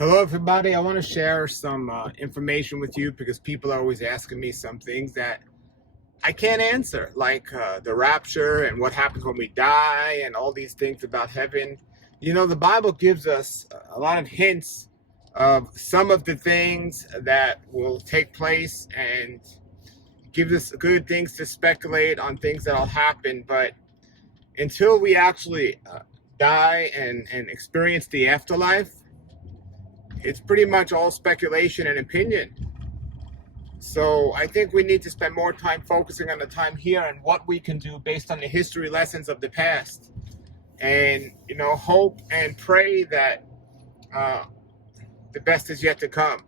Hello, everybody. I want to share some information with you because people are always asking me some things that I can't answer, like the rapture and what happens when we die and all these things about heaven. You know, the Bible gives us a lot of hints of some of the things that will take place and gives us good things to speculate on things that'll happen. But until we actually die and experience the afterlife, it's pretty much all speculation and opinion. So I think we need to spend more time focusing on the time here and what we can do based on the history lessons of the past. And, hope and pray that the best is yet to come.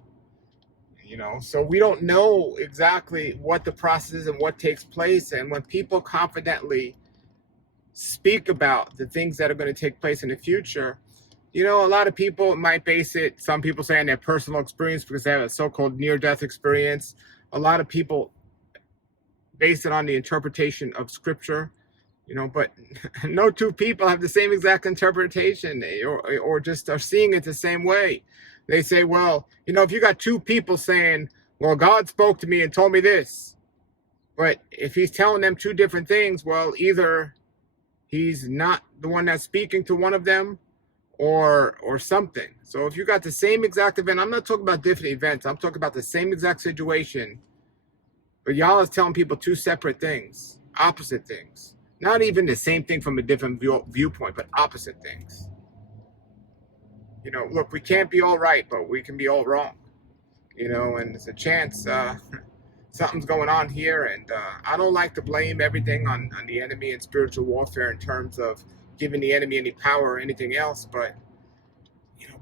So we don't know exactly what the process is and what takes place. And when people confidently speak about the things that are going to take place in the future, a lot of people might base it, some people say, on their personal experience because they have a so-called near-death experience. A lot of people base it on the interpretation of scripture, but no two people have the same exact interpretation or just are seeing it the same way. They say, well, if you got two people saying, well, God spoke to me and told me this, but if he's telling them two different things, well, either he's not the one that's speaking to one of them, or something. So if you got the same exact event, I'm not talking about different events, I'm talking about the same exact situation, but y'all is telling people two separate things, opposite things. Not even the same thing from a different viewpoint, but opposite things. Look, we can't be all right, but we can be all wrong. And there's a chance something's going on here, and I don't like to blame everything on the enemy and spiritual warfare in terms of giving the enemy any power or anything else, but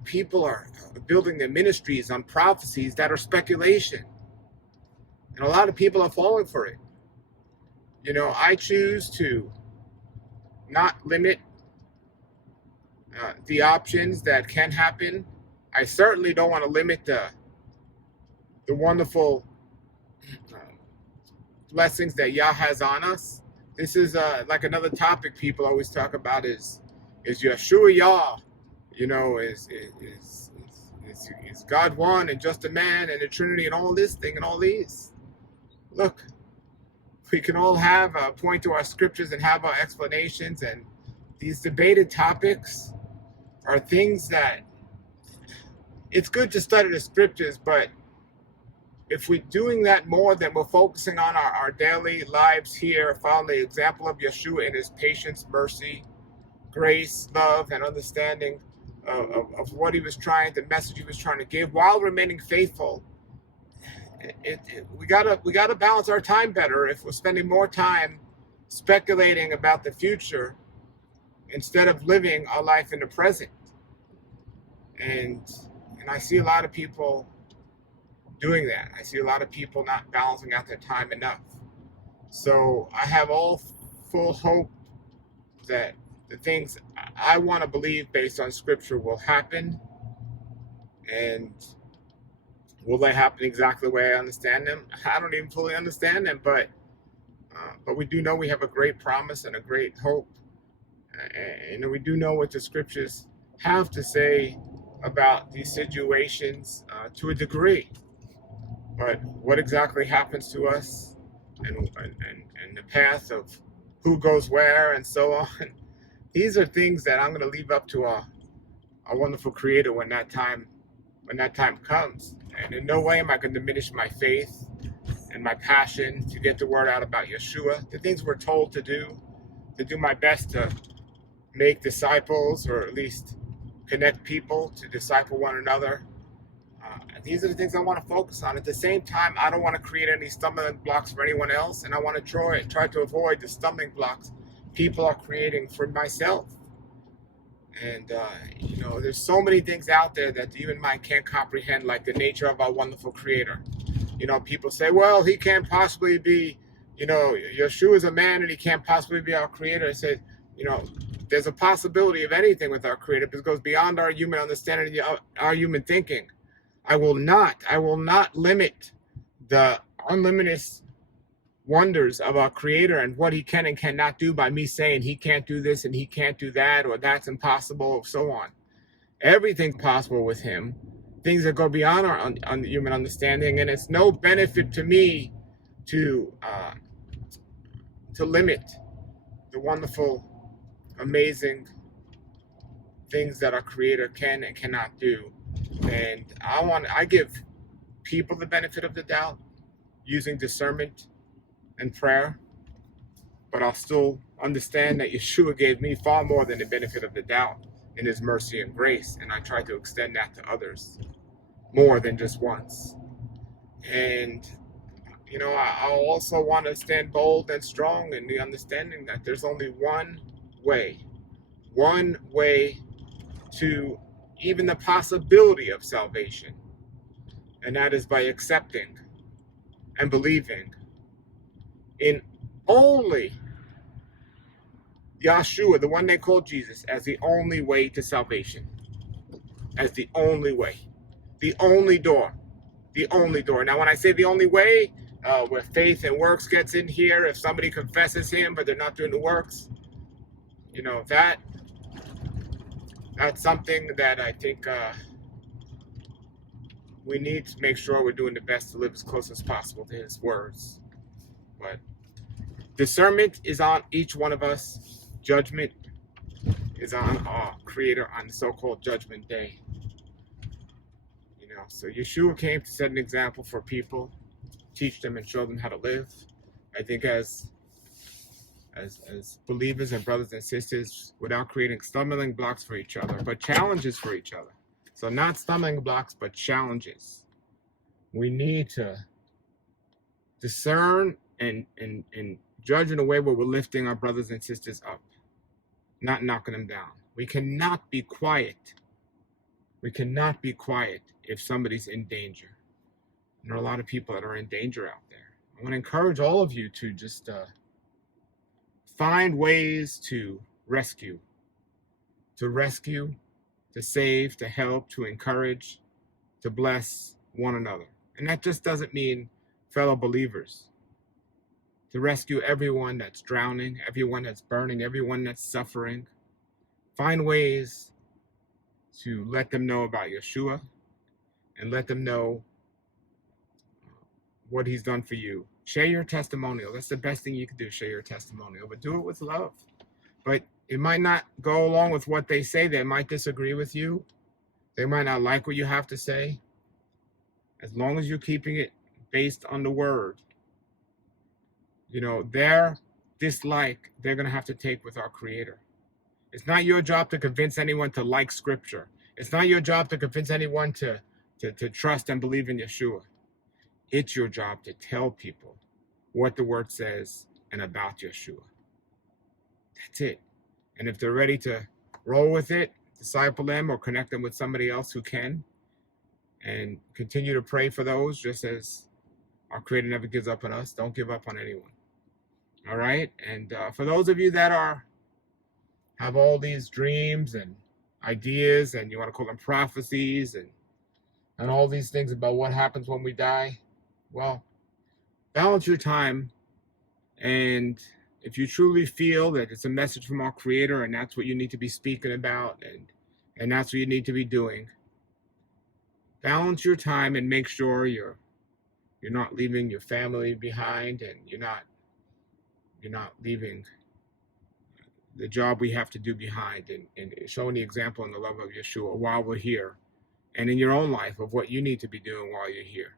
people are building their ministries on prophecies that are speculation, and a lot of people are falling for it. I choose to not limit the options that can happen. I certainly don't want to limit the wonderful blessings that Yah has on us. This is like another topic people always talk about is Yeshua Yah, is God one and just a man and the Trinity and all this thing and all these. Look, we can all have point to our scriptures and have our explanations, and these debated topics are things that it's good to study the scriptures, but if we're doing that more than we're focusing on our daily lives here, following the example of Yeshua in his patience, mercy, grace, love, and understanding of what he was trying, the message he was trying to give, while remaining faithful, we gotta balance our time better if we're spending more time speculating about the future instead of living our life in the present. And I see a lot of people doing that. I see a lot of people not balancing out their time enough. So I have all full hope that the things I want to believe based on scripture will happen. And will they happen exactly the way I understand them? I don't even fully understand them, but we do know we have a great promise and a great hope. And we do know what the scriptures have to say about these situations to a degree. But what exactly happens to us and the path of who goes where and so on, these are things that I'm going to leave up to our wonderful Creator when that time comes. And in no way am I going to diminish my faith and my passion to get the word out about Yeshua, the things we're told to do my best to make disciples, or at least connect people to disciple one another. These are the things I want to focus on. At the same time, I don't want to create any stumbling blocks for anyone else, and I want to try to avoid the stumbling blocks people are creating for myself. And there's so many things out there that the human mind can't comprehend, like the nature of our wonderful Creator. People say, well, he can't possibly be, Yeshua is a man and he can't possibly be our Creator. I said, there's a possibility of anything with our Creator because it goes beyond our human understanding, our human thinking. I will not limit the unlimited wonders of our Creator and what he can and cannot do by me saying he can't do this and he can't do that, or that's impossible, or so on. Everything's possible with him, things that go beyond our human understanding, and it's no benefit to me to limit the wonderful, amazing things that our Creator can and cannot do. And I give people the benefit of the doubt using discernment and prayer, but I'll still understand that Yeshua gave me far more than the benefit of the doubt in His mercy and grace, and I try to extend that to others more than just once. And I also want to stand bold and strong in the understanding that there's only one way to even the possibility of salvation, and that is by accepting and believing in only Yeshua, the one they call Jesus, as the only way to salvation, as the only way, the only door, the only door. Now, when I say the only way, where faith and works gets in here, if somebody confesses Him but they're not doing the works, that's something that I think we need to make sure we're doing the best to live as close as possible to His words. But discernment is on each one of us. Judgment is on our Creator on the so-called Judgment Day. So Yeshua came to set an example for people, teach them and show them how to live. I think as believers and brothers and sisters, without creating stumbling blocks for each other, but challenges for each other. So not stumbling blocks, but challenges. We need to discern and judge in a way where we're lifting our brothers and sisters up, not knocking them down. We cannot be quiet. We cannot be quiet if somebody's in danger. There are a lot of people that are in danger out there. I want to encourage all of you to just find ways to rescue, to save, to help, to encourage, to bless one another. And that just doesn't mean fellow believers. To rescue everyone that's drowning, everyone that's burning, everyone that's suffering. Find ways to let them know about Yeshua and let them know what He's done for you. Share your testimonial. That's the best thing you can do, share your testimonial, but do it with love. But it might not go along with what they say. They might disagree with you. They might not like what you have to say. As long as you're keeping it based on the word, their dislike, they're going to have to take with our Creator. It's not your job to convince anyone to like Scripture. It's not your job to convince anyone to trust and believe in Yeshua. It's your job to tell people what the word says and about Yeshua. That's it. And if they're ready to roll with it, disciple them or connect them with somebody else who can, and continue to pray for those, just as our Creator never gives up on us. Don't give up on anyone. All right? And for those of you that have all these dreams and ideas, and you want to call them prophecies and all these things about what happens when we die, well, balance your time. And if you truly feel that it's a message from our Creator and that's what you need to be speaking about and that's what you need to be doing, balance your time and make sure you're not leaving your family behind, and you're not leaving the job we have to do behind, and showing the example and the love of Yeshua while we're here, and in your own life of what you need to be doing while you're here.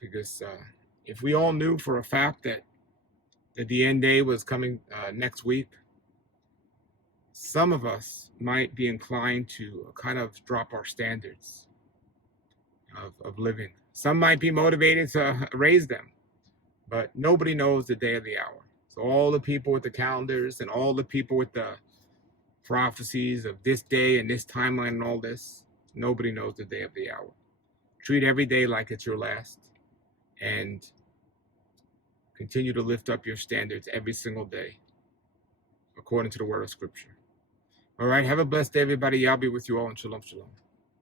Because if we all knew for a fact that the end day was coming next week, some of us might be inclined to kind of drop our standards of living. Some might be motivated to raise them, but nobody knows the day or the hour. So all the people with the calendars and all the people with the prophecies of this day and this timeline and all this, nobody knows the day of the hour. Treat every day like it's your last, and continue to lift up your standards every single day according to the word of Scripture. All right, have a blessed day, everybody. I'll be with you all, and shalom, shalom.